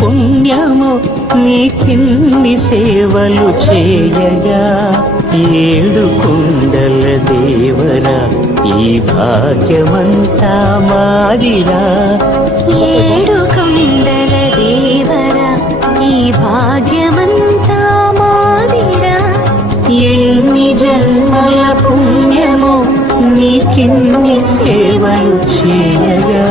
పుణ్యము నీకిన్ని సేవలు చేయగా ఏడు కుండల దేవరా ఈ భాగ్యమంతా మాదిరా ఏడు కొండల దేవరా ఈ భాగ్యమంతా మాదిరా ఎన్ని జన్మల పుణ్యము నీకిన్ని సేవలు చేయగా